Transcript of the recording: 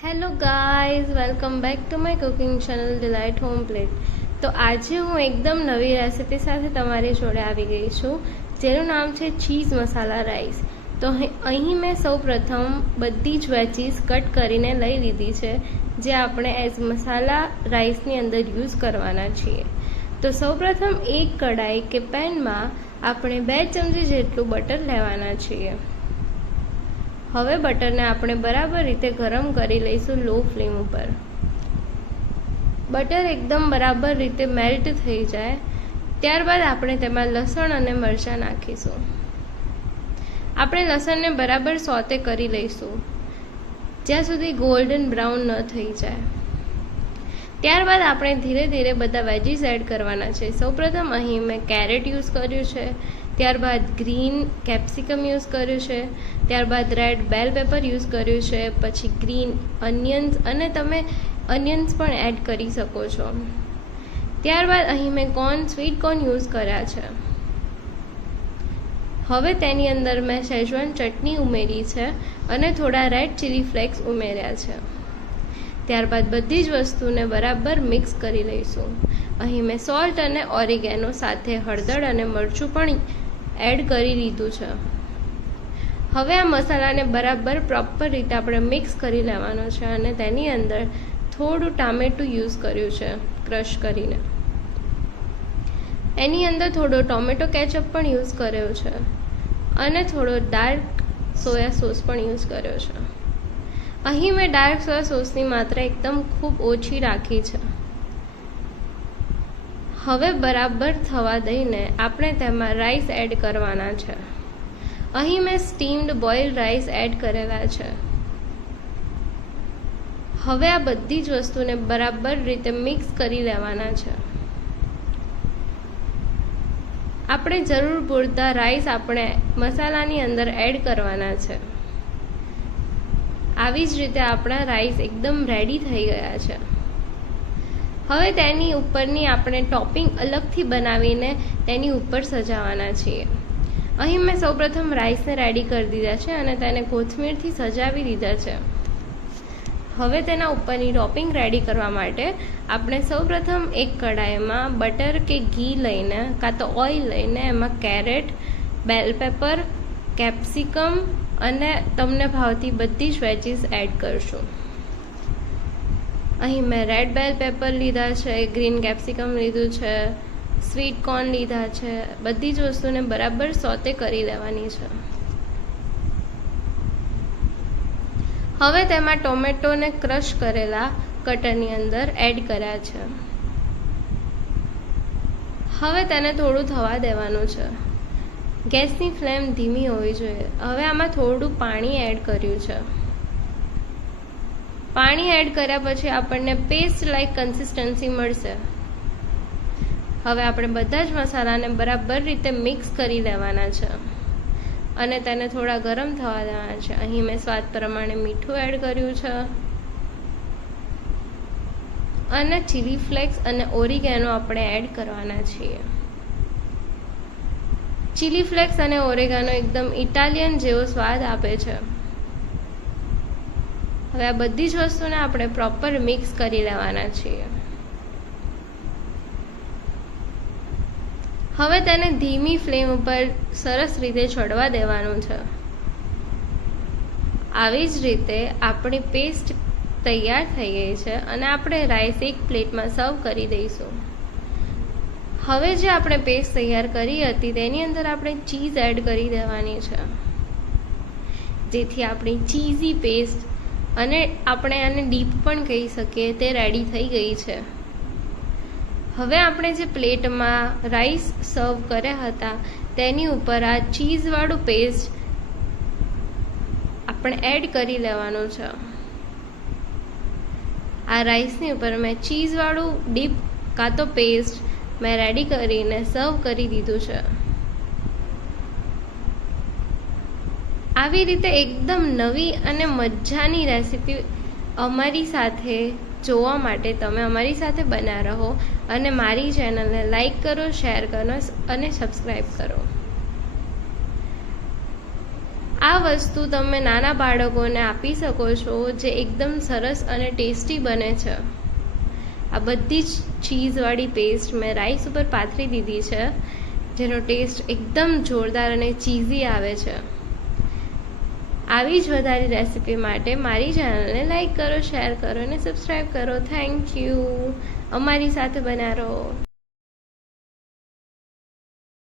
Hello guys, welcome back to my cooking channel delight home plate. તો આજે હું એકદમ નવી રેસિપી સાથે તમારી જોડે આવી ગઈ છું, જેનું નામ છે ચીઝ મસાલા રાઈસ. તો અહીં મેં સૌપ્રથમ બધી જ વેજીસ કટ કરીને લઈ લીધી છે, જે આપણે એઝ મસાલા રાઈસની અંદર યુઝ કરવાના છીએ. તો સૌપ્રથમ એક કઢાઈ કે પેનમાં આપણે 2 ચમચી જેટલું બટર લેવાના છીએ. હવે બટરને આપણે બરાબર રીતે ગરમ કરી લઈશું લો ફ્લેમ ઉપર. બટર એકદમ બરાબર રીતે મેલ્ટ થઈ જાય ત્યારબાદ આપણે તેમાં લસણ અને મરચાં નાખીશું. આપણે લસણને બરાબર સોતે કરી લઈશું જ્યાં સુધી ગોલ્ડન બ્રાઉન ન થઈ જાય. ત્યારબાદ આપણે ધીરે ધીરે બધા વેજીસ એડ કરવાના છે. સૌપ્રથમ અહીં મેં કેરેટ યુઝ કર્યું છે, ત્યારબાદ ગ્રીન કેપ્સિકમ યુઝ કર્યું છે, ત્યારબાદ રેડ બેલ પેપર યુઝ કર્યું છે, પછી ગ્રીન અનિયન્સ, અને તમે અનિયન્સ પણ એડ કરી શકો છો. ત્યારબાદ અહીં મેં સ્વીટ કોર્ન યુઝ કર્યા છે. હવે તેની અંદર મેં શેઝવાન ચટણી ઉમેરી છે અને થોડા રેડ ચીલી ફ્લેક્સ ઉમેર્યા છે. ત્યારબાદ બધી જ વસ્તુને બરાબર મિક્સ કરી લઈશું. અહીં મેં સોલ્ટ અને ઓરિગેનો સાથે હળદર અને મરચું પણ એડ કરી લીધું છે. હવે આ મસાલાને બરાબર પ્રોપર રીતે આપણે મિક્સ કરી લેવાનો છે અને તેની અંદર થોડું ટામેટું યુઝ કર્યું છે ક્રશ કરીને. એની અંદર થોડો ટોમેટો કેચઅપ પણ યુઝ કર્યો છે અને થોડો ડાર્ક સોયા સોસ પણ યુઝ કર્યો છે. અહીં મેં ડાર્ક સોયા સોસની માત્રા એકદમ ખૂબ ઓછી રાખી છે. હવે બરાબર થવા દઈને આપણે તેમાં રાઈસ એડ કરવાના છે. અહીં મેં સ્ટીમ્ડ બોઇલ્ડ રાઈસ એડ કરેલા છે. હવે આ બધી જ વસ્તુને બરાબર રીતે મિક્સ કરી લેવાના છે. આપણે જરૂર પૂરતા રાઈસ આપણે મસાલાની અંદર એડ કરવાના છે. આવી જ રીતે આપણા રાઈસ એકદમ રેડી થઈ ગયા છે. હવે તેની ઉપરની આપણે ટોપિંગ અલગથી બનાવીને તેની ઉપર સજાવવાના છીએ. અહીં મેં સૌપ્રથમ રાઈસને રેડી કરી દીધા છે અને તેને કોથમીરથી સજાવી દીધા છે. હવે તેના ઉપરની ટોપિંગ રેડી કરવા માટે આપણે સૌપ્રથમ એક કઢાઈમાં બટર કે ઘી લઈને કાં તો ઓઇલ લઈને એમાં કેરેટ, બેલ પેપર, કેપ્સિકમ અને તમને ભાવતી બધી જ વેજીસ એડ કરશું. અહીં મેં રેડ બેલ પેપર લીધા છે, ગ્રીન કેપ્સિકમ લીધું છે, સ્વીટ કોર્ન લીધા છે. બધી જ વસ્તુને બરાબર સોતે કરી લેવાની છે. હવે તેમાં ટોમેટોને ક્રશ કરેલા કટરની અંદર એડ કર્યા છે. હવે તેને થોડું થવા દેવાનું છે. ગેસની ફ્લેમ ધીમી હોવી જોઈએ. હવે આમાં થોડું પાણી એડ કર્યું છે. પાણી એડ કર્યા પછી આપણને પેસ્ટ લાઈક કન્સિસ્ટન્સી મળશે. હવે આપણે બધા જ મસાલાને બરાબર રીતે મિક્સ કરી લેવાના છે અને તેને થોડા ગરમ થવા દેવાના છે. અહીં મેં સ્વાદ પ્રમાણે મીઠું એડ કર્યું છે અને ચીલી ફ્લેક્સ અને ઓરિગેનો આપણે એડ કરવાના છીએ. ચીલી ફ્લેક્સ અને ઓરેગાનો એકદમ ઇટાલિયન જેવો સ્વાદ આપે છે. હવે આ બધી જ વસ્તુને આપણે પ્રોપર મિક્સ કરી લેવાના છીએ. હવે તેને ધીમી ફ્લેમ ઉપર સરસ રીતે ચડવા દેવાનું છે. આવી જ રીતે આપણી પેસ્ટ તૈયાર થઈ ગઈ છે અને આપણે રાઈસ એક પ્લેટમાં સર્વ કરી દઈશું. હવે જે આપણે પેસ્ટ તૈયાર કરી હતી તેની અંદર આપણે ચીઝ એડ કરી દેવાની છે, જેથી આપણી ચીઝી પેસ્ટ, અને આપણે આને ડીપ પણ કહી શકીએ, તે રેડી થઈ ગઈ છે. હવે આપણે જે પ્લેટમાં રાઈસ સર્વ કર્યા હતા તેની ઉપર આ ચીઝવાળું પેસ્ટ આપણે એડ કરી લેવાનું છે. આ રાઈસની ઉપર મેં ચીઝવાળું ડીપ કાં તો પેસ્ટ મેં રેડી કરીને સર્વ કરી દીધું છે. આવી રીતે એકદમ નવી અને મજાની રેસિપી અમારી સાથે જોવા માટે તમે અમારી સાથે બન્યા રહો અને મારી ચેનલને લાઈક કરો, શેર કરો અને સબસ્ક્રાઈબ કરો. આ વસ્તુ તમે નાના બાળકોને આપી શકો છો, જે એકદમ સરસ અને ટેસ્ટી બને છે. આ બધી જ ચીઝવાળી પેસ્ટ મેં રાઈસ ઉપર પાથરી દીધી છે, જેનો ટેસ્ટ એકદમ જોરદાર અને ચીઝી આવે છે. આવી જ વધારે રેસીપી માટે મારી ચેનલને લાઈક કરો, શેર કરો અને સબસ્ક્રાઈબ કરો. Thank you. અમારી સાથે બન્યા રહો.